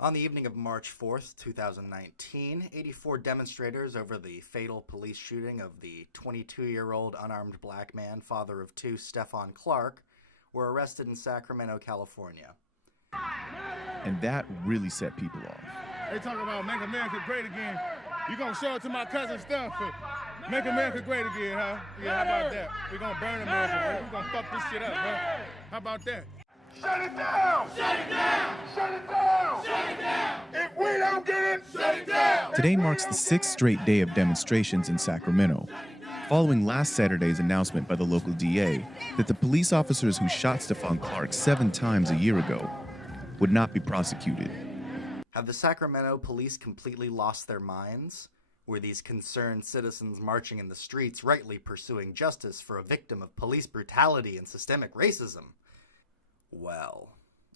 On the evening of March 4th, 2019, 84 demonstrators over the fatal police shooting of the 22-year-old unarmed black man, father of two, Stephon Clark, were arrested in Sacramento, California. And that really set people off. They talking about make America great again. You gonna show it to my cousin Steph for make America great again, huh? Yeah, how about that? We gonna burn America, bro. We gonna fuck this shit up, bro. How about that? Shut it down! Shut it down! Shut it down! Shut it down! If we don't get it, shut it down! Today marks the sixth straight day of demonstrations in Sacramento, following last Saturday's announcement by the local DA that the police officers who shot Stephon Clark 7 times a year ago would not be prosecuted. Have the Sacramento police completely lost their minds? Were these concerned citizens marching in the streets rightly pursuing justice for a victim of police brutality and systemic racism? Well,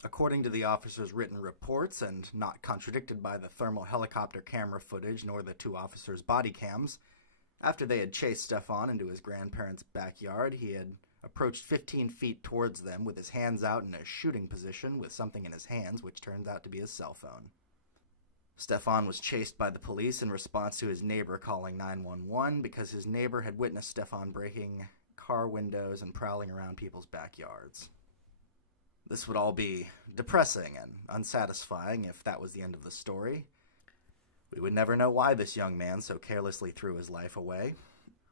according to the officers' written reports, and not contradicted by the thermal helicopter camera footage nor the two officers' body cams, after they had chased Stephon into his grandparents' backyard, he had approached 15 feet towards them with his hands out in a shooting position with something in his hands, which turns out to be his cell phone. Stephon was chased by the police in response to his neighbor calling 911 because his neighbor had witnessed Stephon breaking car windows and prowling around people's backyards. This would all be depressing and unsatisfying if that was the end of the story. We would never know why this young man so carelessly threw his life away.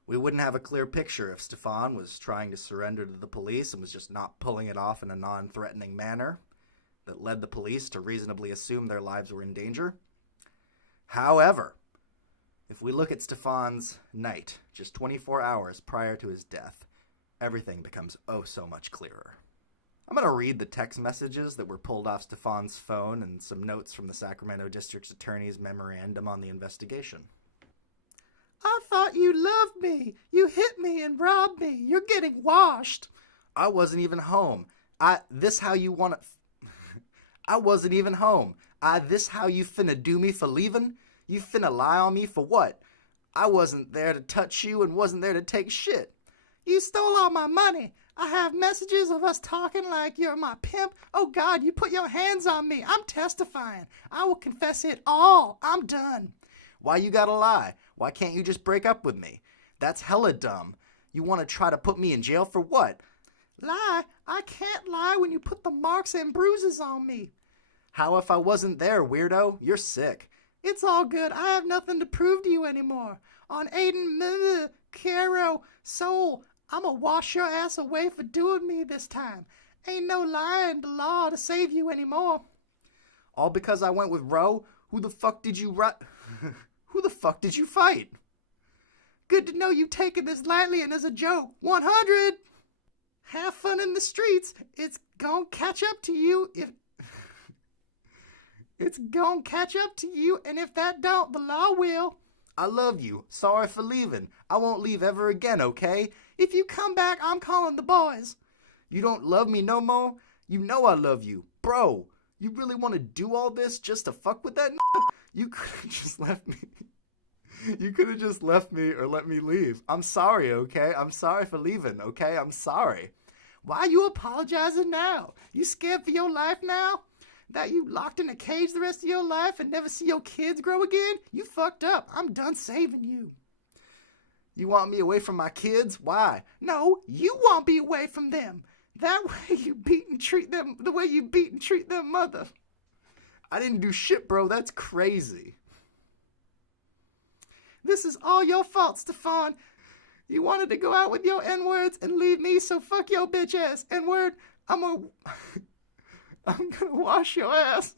We wouldn't have a clear picture if Stephon was trying to surrender to the police and was just not pulling it off in a non-threatening manner that led the police to reasonably assume their lives were in danger. However, if we look at Stephon's night, just 24 hours prior to his death, everything becomes oh so much clearer. I'm going to read the text messages that were pulled off Stephon's phone and some notes from the Sacramento District Attorney's memorandum on the investigation. I thought you loved me. You hit me and robbed me. You're getting washed. I wasn't even home. This how you want to... I wasn't even home. This how you finna do me for leaving? You finna lie on me for what? I wasn't there to touch you and wasn't there to take shit. You stole all my money. I have messages of us talking like you're my pimp. Oh God, you put your hands on me. I'm testifying. I will confess it all. I'm done. Why you gotta lie? Why can't you just break up with me? That's hella dumb. You want to try to put me in jail for what? Lie? I can't lie when you put the marks and bruises on me. How if I wasn't there, weirdo? You're sick. It's all good. I have nothing to prove to you anymore. On Aiden, Caro, Soul, I'ma wash your ass away for doing me this time. Ain't no lying the law to save you anymore. All because I went with Roe? Who the fuck did you Who the fuck did you fight? Good to know you taking this lightly and as a joke. 100! Have fun in the streets. It's gonna catch up to you if... It's gonna catch up to you, and if that don't, the law will. I love you. Sorry for leaving. I won't leave ever again, okay? If you come back, I'm calling the boys. You don't love me no more? You know I love you. Bro, you really want to do all this just to fuck with that n***? You could have just left me. You could have just left me or let me leave. I'm sorry, okay? I'm sorry for leaving, okay? I'm sorry. Why are you apologizing now? You scared for your life now? That you locked in a cage the rest of your life and never see your kids grow again? You fucked up. I'm done saving you. You want me away from my kids? Why? No, you want me away from them. That way you beat and treat them the way you beat and treat their mother. I didn't do shit, bro. That's crazy. This is all your fault, Stephon. You wanted to go out with your N-words and leave me, so fuck your bitch ass N-word. I'm gonna wash your ass.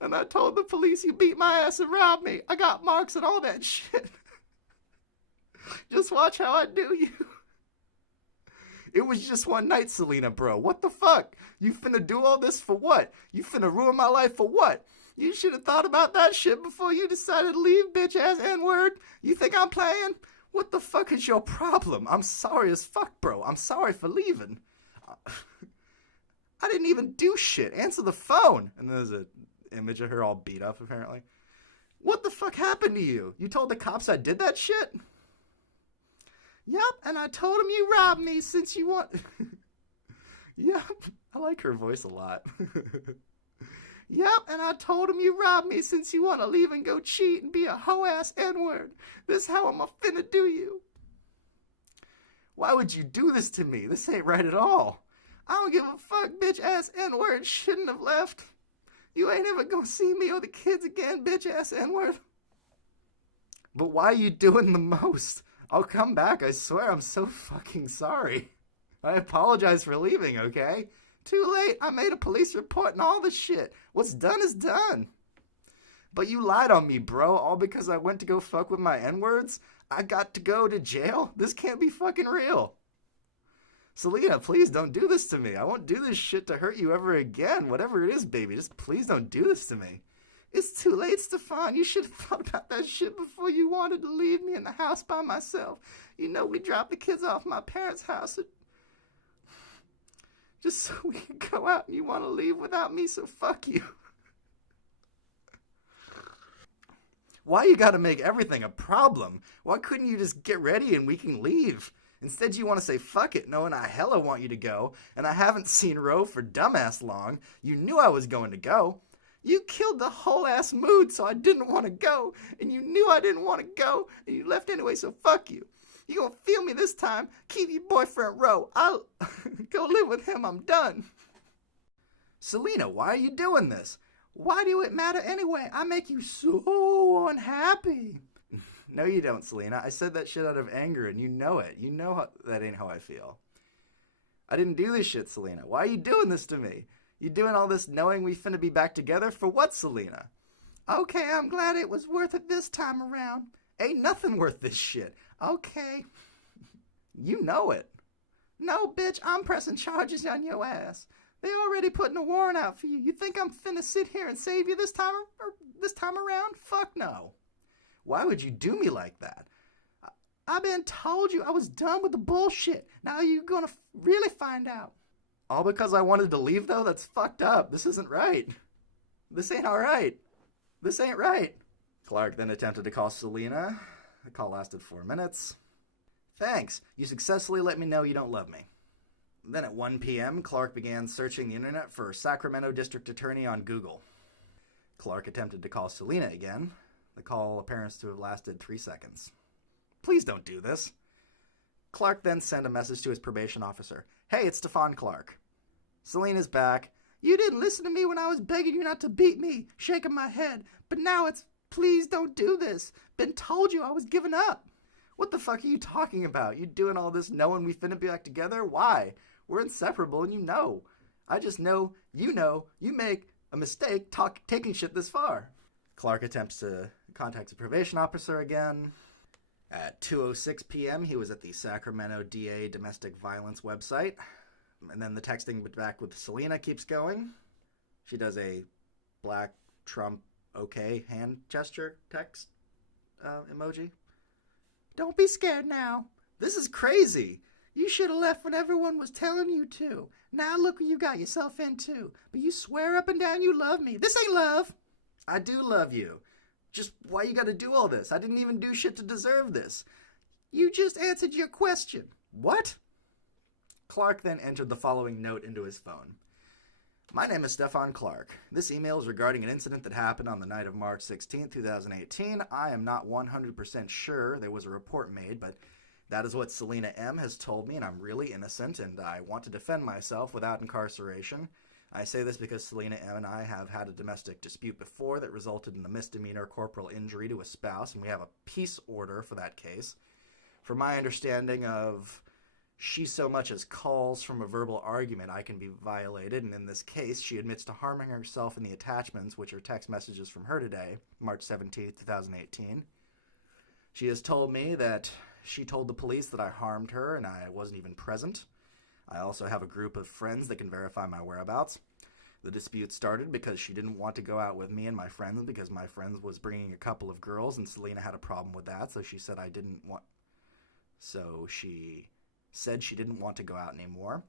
And I told the police you beat my ass and robbed me. I got marks and all that shit. Just watch how I do you. It was just one night, Selena, bro. What the fuck? You finna do all this for what? You finna ruin my life for what? You should have thought about that shit before you decided to leave, bitch ass N-word. You think I'm playing? What the fuck is your problem? I'm sorry as fuck, bro. I'm sorry for leaving. I didn't even do shit. Answer the phone. And there's an image of her all beat up, apparently. What the fuck happened to you? You told the cops I did that shit? Yep, and I told him you robbed me since you want... Yep, I like her voice a lot. Yep, and I told him you robbed me since you want to leave and go cheat and be a hoe-ass N-word. This how I'm finna do you. Why would you do this to me? This ain't right at all. I don't give a fuck, bitch-ass N-word shouldn't have left. You ain't ever gonna see me or the kids again, bitch-ass N-word. But why are you doing the most? I'll come back, I swear. I'm so fucking sorry. I apologize for leaving, okay? Too late. I made a police report and all this shit. What's done is done. But you lied on me, bro, all because I went to go fuck with my N-words? I got to go to jail? This can't be fucking real. Selena, please don't do this to me. I won't do this shit to hurt you ever again. Whatever it is, baby, just please don't do this to me. It's too late, Stephon. You should have thought about that shit before you wanted to leave me in the house by myself. You know, we dropped the kids off my parents' house just so we could go out, and you want to leave without me, so fuck you. Why you gotta make everything a problem? Why couldn't you just get ready and we can leave? Instead, you want to say fuck it, knowing I hella want you to go, and I haven't seen Ro for dumbass long. You knew I was going to go. You killed the whole ass mood, so I didn't want to go, and you knew I didn't want to go, and you left anyway, so fuck you. You gonna feel me this time? Keep your boyfriend Ro. I'll go live with him. I'm done. Selena, why are you doing this? Why do it matter anyway? I make you so unhappy. No, you don't, Selena. I said that shit out of anger, and you know it. You know that ain't how I feel. I didn't do this shit, Selena. Why are you doing this to me? You doing all this knowing we finna be back together? For what, Selena? Okay, I'm glad it was worth it this time around. Ain't nothing worth this shit. Okay. You know it. No, bitch, I'm pressing charges on your ass. They already putting a warrant out for you. You think I'm finna sit here and save you this time around? Fuck no. Why would you do me like that? I've been told you I was done with the bullshit. Now you're gonna really find out. All because I wanted to leave, though? That's fucked up. This isn't right. This ain't alright. This ain't right. Clark then attempted to call Selena. The call lasted 4 minutes. Thanks. You successfully let me know you don't love me. Then at 1 p.m., Clark began searching the internet for Sacramento District Attorney on Google. Clark attempted to call Selena again. The call appears to have lasted 3 seconds. Please don't do this. Clark then sent a message to his probation officer. Hey, it's Stephon Clark. Selena's back. You didn't listen to me when I was begging you not to beat me, shaking my head. But now it's, please don't do this. Been told you I was giving up. What the fuck are you talking about? You doing all this knowing we finna be back together? Why? We're inseparable and you know. I just know you make a mistake taking shit this far. Clark attempts to contact the probation officer again. At 2:06 p.m., he was at the Sacramento DA domestic violence website. And then the texting back with Selena keeps going. She does a black Trump okay hand gesture text emoji. Don't be scared now. This is crazy. You should have left when everyone was telling you to. Now look what you got yourself into. But you swear up and down you love me. This ain't love. I do love you. Just why you gotta do all this? I didn't even do shit to deserve this. You just answered your question. What? Clark then entered the following note into his phone. My name is Stephon Clark. This email is regarding an incident that happened on the night of March 16, 2018. I am not 100% sure there was a report made, but that is what Selena M. has told me, and I'm really innocent, and I want to defend myself without incarceration. I say this because Selena M. and I have had a domestic dispute before that resulted in a misdemeanor corporal injury to a spouse, and we have a peace order for that case. From my understanding of she so much as calls from a verbal argument, I can be violated, and in this case, she admits to harming herself in the attachments, which are text messages from her today, March 17, 2018. She has told me that she told the police that I harmed her and I wasn't even present. I also have a group of friends that can verify my whereabouts. The dispute started because she didn't want to go out with me and my friends because my friends was bringing a couple of girls and Selena had a problem with that, so she said she said she didn't want to go out anymore.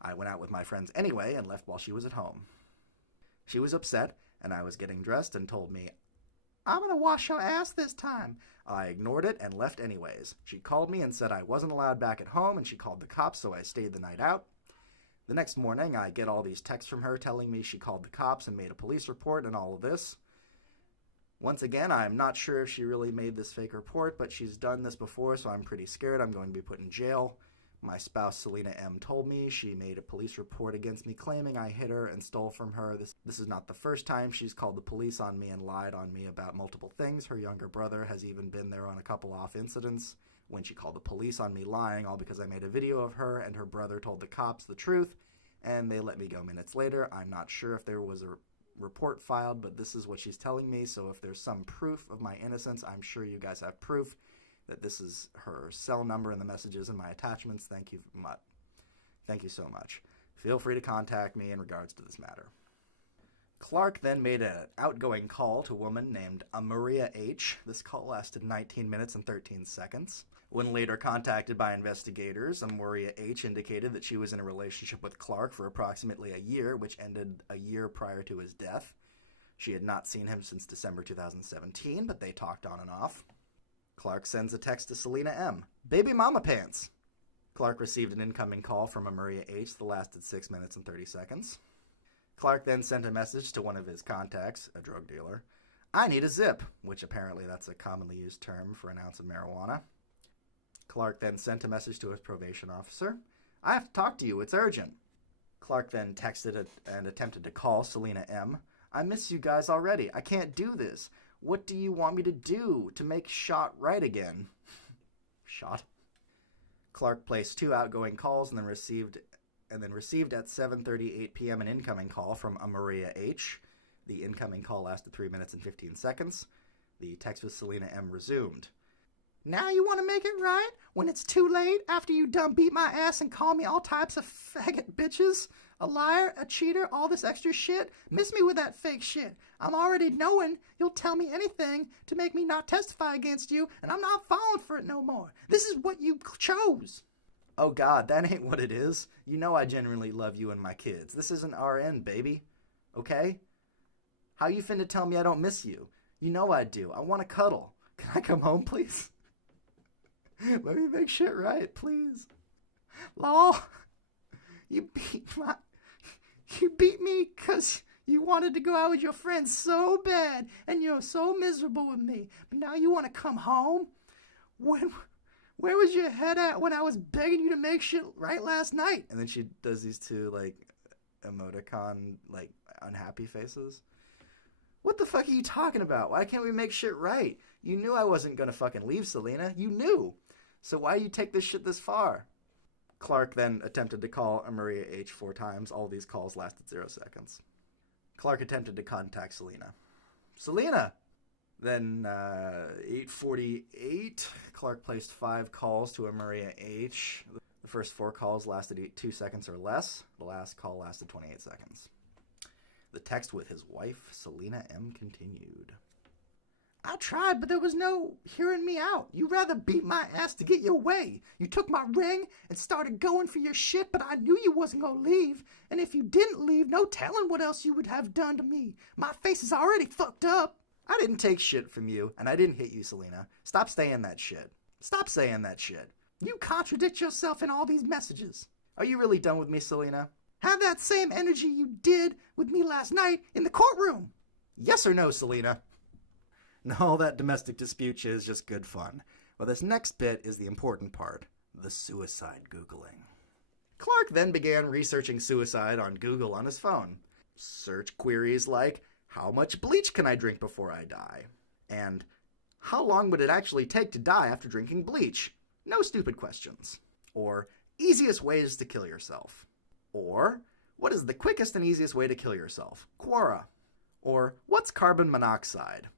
I went out with my friends anyway and left while she was at home. She was upset, and I was getting dressed and told me, I'm gonna wash your ass this time. I ignored it and left anyways. She called me and said I wasn't allowed back at home, and she called the cops, so I stayed the night out. The next morning, I get all these texts from her telling me she called the cops and made a police report and all of this. Once again, I'm not sure if she really made this fake report, but she's done this before, so I'm pretty scared I'm going to be put in jail. My spouse, Selena M., told me she made a police report against me claiming I hit her and stole from her. This is not the first time she's called the police on me and lied on me about multiple things. Her younger brother has even been there on a couple off incidents when she called the police on me lying, all because I made a video of her and her brother told the cops the truth, and they let me go minutes later. I'm not sure if there was a report filed, but this is what she's telling me, so if there's some proof of my innocence, I'm sure you guys have proof that this is her cell number in the messages and my attachments. Thank you much. Thank you so much. Feel free to contact me in regards to this matter. Clark then made an outgoing call to a woman named Maria H. This call lasted 19 minutes and 13 seconds. When later contacted by investigators, Maria H. indicated that she was in a relationship with Clark for approximately a year, which ended a year prior to his death. She had not seen him since December 2017, but they talked on and off. Clark sends a text to Selena M. Baby mama pants. Clark received an incoming call from Maria H. that lasted 6 minutes and 30 seconds. Clark then sent a message to one of his contacts, a drug dealer. I need a zip, which apparently that's a commonly used term for an ounce of marijuana. Clark then sent a message to his probation officer. I have to talk to you, it's urgent. Clark then texted and attempted to call Selena M. I miss you guys already. I can't do this. What do you want me to do to make shot right again? Shot? Clark placed 2 outgoing calls and then received at 7:38 p.m. an incoming call from Maria H. The incoming call lasted 3 minutes and 15 seconds. The text with Selena M. resumed. Now you want to make it right? When it's too late after you done beat my ass and call me all types of faggot bitches? A liar, a cheater, all this extra shit? Miss me with that fake shit. I'm already knowing you'll tell me anything to make me not testify against you, and I'm not falling for it no more. This is what you chose. Oh God, that ain't what it is. You know I genuinely love you and my kids. This isn't RN, baby. Okay? How you finna tell me I don't miss you? You know I do. I want to cuddle. Can I come home, please? Let me make shit right, please. Lol, you beat me because you wanted to go out with your friends so bad, and you're so miserable with me. But now you want to come home? Where was your head at when I was begging you to make shit right last night? And then she does these 2, emoticon, unhappy faces. What the fuck are you talking about? Why can't we make shit right? You knew I wasn't gonna fucking leave, Selena. You knew. So why you take this shit this far? Clark then attempted to call Maria H. 4 times. All these calls lasted 0 seconds. Clark attempted to contact Selena. Selena! Then, 8:48, Clark placed 5 calls to Maria H. The first 4 calls lasted 2 seconds or less. The last call lasted 28 seconds. The text with his wife, Selena M., continued. I tried, but there was no hearing me out. You rather beat my ass to get your way. You took my ring and started going for your shit, but I knew you wasn't gonna leave. And if you didn't leave, no telling what else you would have done to me. My face is already fucked up. I didn't take shit from you, and I didn't hit you, Selena. Stop saying that shit. Stop saying that shit. You contradict yourself in all these messages. Are you really done with me, Selena? Have that same energy you did with me last night in the courtroom. Yes or no, Selena? No, that domestic dispute shit is just good fun. Well, this next bit is the important part, the suicide Googling. Clark then began researching suicide on Google on his phone. Search queries like, how much bleach can I drink before I die? And how long would it actually take to die after drinking bleach? No stupid questions. Or, easiest ways to kill yourself. Or, what is the quickest and easiest way to kill yourself? Quora. Or, what's carbon monoxide?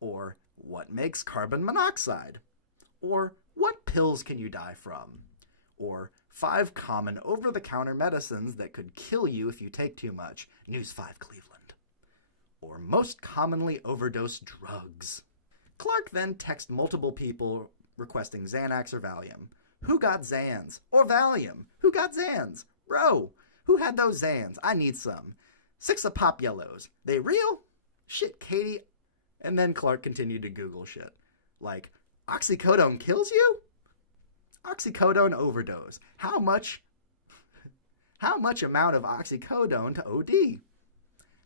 Or, what makes carbon monoxide? Or, what pills can you die from? Or, 5 common over-the-counter medicines that could kill you if you take too much. News 5 Cleveland. Or, most commonly overdosed drugs. Clark then texted multiple people requesting Xanax or Valium. Who got Xans? Or Valium? Who got Xans? Bro, who had those Xans? I need some. 6 of Pop Yellows. They real? Shit, Katie. And then Clark continued to Google shit. Like, oxycodone kills you? Oxycodone overdose. How much How much amount of oxycodone to OD?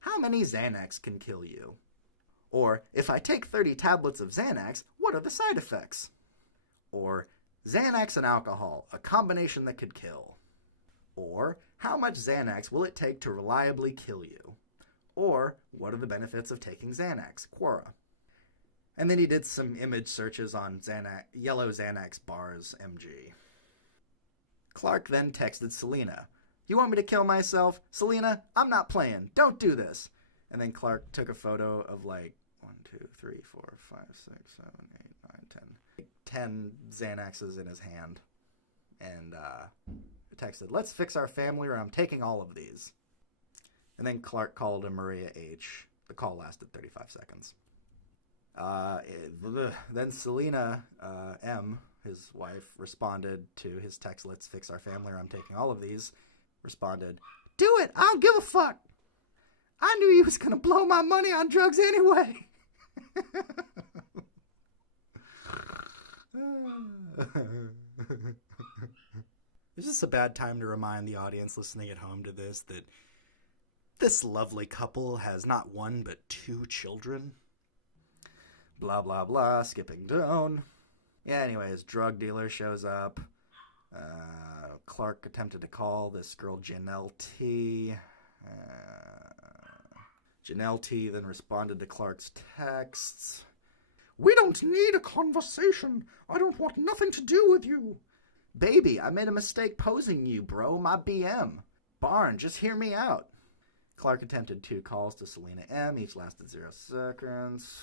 How many Xanax can kill you? Or, if I take 30 tablets of Xanax, what are the side effects? Or, Xanax and alcohol, a combination that could kill. Or, how much Xanax will it take to reliably kill you? Or, what are the benefits of taking Xanax, Quora? And then he did some image searches on yellow Xanax bars, MG. Clark then texted Selena, "You want me to kill myself? Selena, I'm not playing. Don't do this." And then Clark took a photo of 1, 2, 3, 4, 5, 6, 7, 8, 9, 10 Xanaxes in his hand. And texted, "Let's fix our family or I'm taking all of these." And then Clark called a Maria H. The call lasted 35 seconds. Then Selena M., his wife, responded to his text, "Let's fix our family or I'm taking all of these," responded, "Do it! I don't give a fuck! I knew you was gonna blow my money on drugs anyway!" Is this a bad time to remind the audience listening at home to this that this lovely couple has not one but 2 children? Blah, blah, blah, skipping down. Yeah, anyways, drug dealer shows up. Clark attempted to call this girl Janelle T. Janelle T. then responded to Clark's texts. "We don't need a conversation. I don't want nothing to do with you. Baby, I made a mistake posing you, bro. My BM. Barn, just hear me out." Clark attempted 2 calls to Selena M. Each lasted 0 seconds.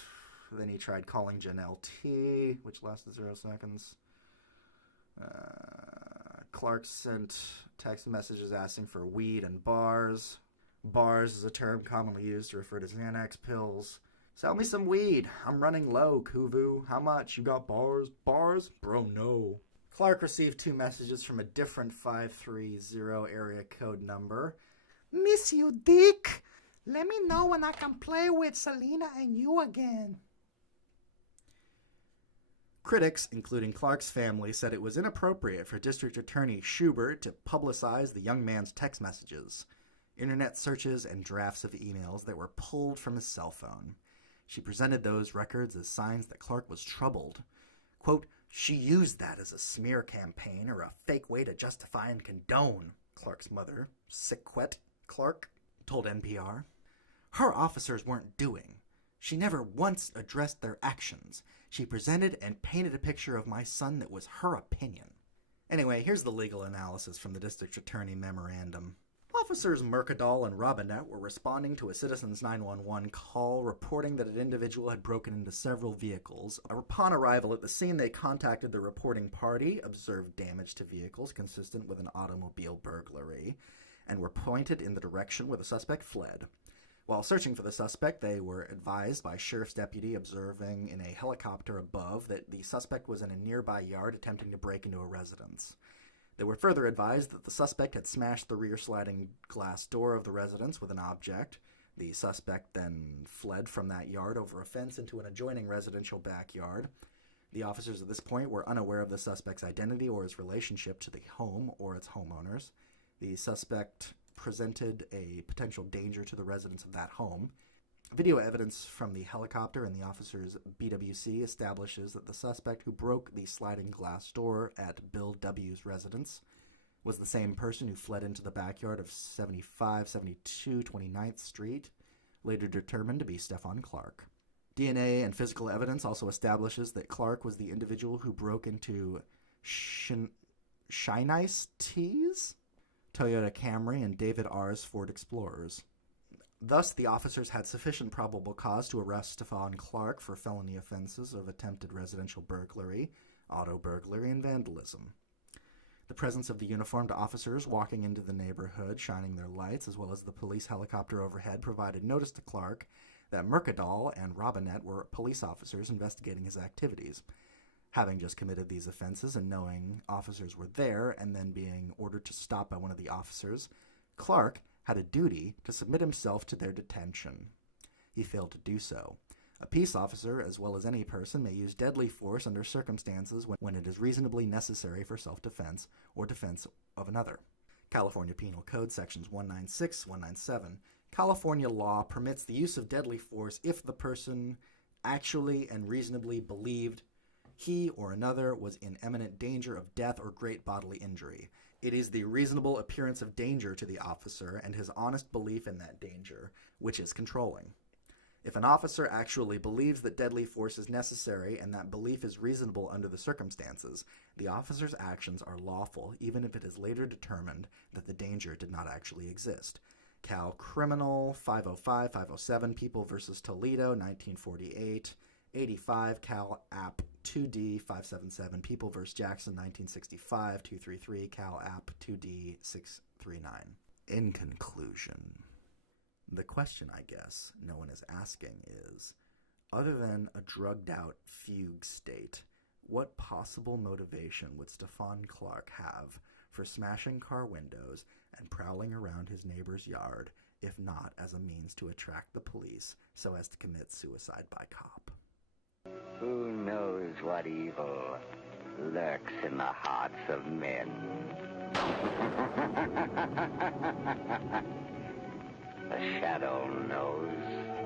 Then he tried calling Janelle T., which lasted 0 seconds. Clark sent text messages asking for weed and bars. Bars is a term commonly used to refer to Xanax pills. "Sell me some weed. I'm running low, Kuvu. How much? You got bars? Bars? Bro, no." Clark received 2 messages from a different 530 area code number. "Miss you, dick. Let me know when I can play with Selena and you again." Critics, including Clark's family, said it was inappropriate for District Attorney Schubert to publicize the young man's text messages, internet searches, and drafts of emails that were pulled from his cell phone. She presented those records as signs that Clark was troubled. Quote, "She used that as a smear campaign or a fake way to justify and condone," Clark's mother, Siquette Clark, told NPR. "Her officers weren't doing. She never once addressed their actions. She presented and painted a picture of my son that was her opinion." Anyway, here's the legal analysis from the district attorney memorandum. Officers Mercadal and Robinette were responding to a citizen's 911 call reporting that an individual had broken into several vehicles. Upon arrival at the scene, they contacted the reporting party, observed damage to vehicles consistent with an automobile burglary, and were pointed in the direction where the suspect fled. While searching for the suspect, they were advised by sheriff's deputy observing in a helicopter above that the suspect was in a nearby yard attempting to break into a residence. They were further advised that the suspect had smashed the rear sliding glass door of the residence with an object. The suspect then fled from that yard over a fence into an adjoining residential backyard. The officers at this point were unaware of the suspect's identity or his relationship to the home or its homeowners. The suspect presented a potential danger to the residents of that home. Video evidence from the helicopter and the officer's BWC establishes that the suspect who broke the sliding glass door at Bill W.'s residence was the same person who fled into the backyard of 7572 29th Street, later determined to be Stephon Clark. DNA and physical evidence also establishes that Clark was the individual who broke into Shinice T's Toyota Camry and David R.'s Ford Explorers. Thus, the officers had sufficient probable cause to arrest Stephon Clark for felony offenses of attempted residential burglary, auto burglary, and vandalism. The presence of the uniformed officers walking into the neighborhood, shining their lights, as well as the police helicopter overhead, provided notice to Clark that Mercadal and Robinette were police officers investigating his activities. Having just committed these offenses and knowing officers were there and then being ordered to stop by one of the officers, Clark had a duty to submit himself to their detention. He failed to do so. A peace officer, as well as any person, may use deadly force under circumstances when it is reasonably necessary for self-defense or defense of another. California Penal Code sections 196, 197. California law permits the use of deadly force if the person actually and reasonably believed he or another was in imminent danger of death or great bodily injury. It is the reasonable appearance of danger to the officer and his honest belief in that danger which is controlling. If an officer actually believes that deadly force is necessary and that belief is reasonable under the circumstances, the officer's actions are lawful even if it is later determined that the danger did not actually exist. Cal Criminal 505-507, People v. Toledo, 1948. 85, Cal App 2D 577, People v. Jackson, 1965. 233, Cal App 2D 639. In conclusion, the question, I guess, no one is asking is, other than a drugged-out fugue state, what possible motivation would Stephon Clark have for smashing car windows and prowling around his neighbor's yard, if not as a means to attract the police so as to commit suicide by cop? Who knows what evil lurks in the hearts of men? The shadow knows.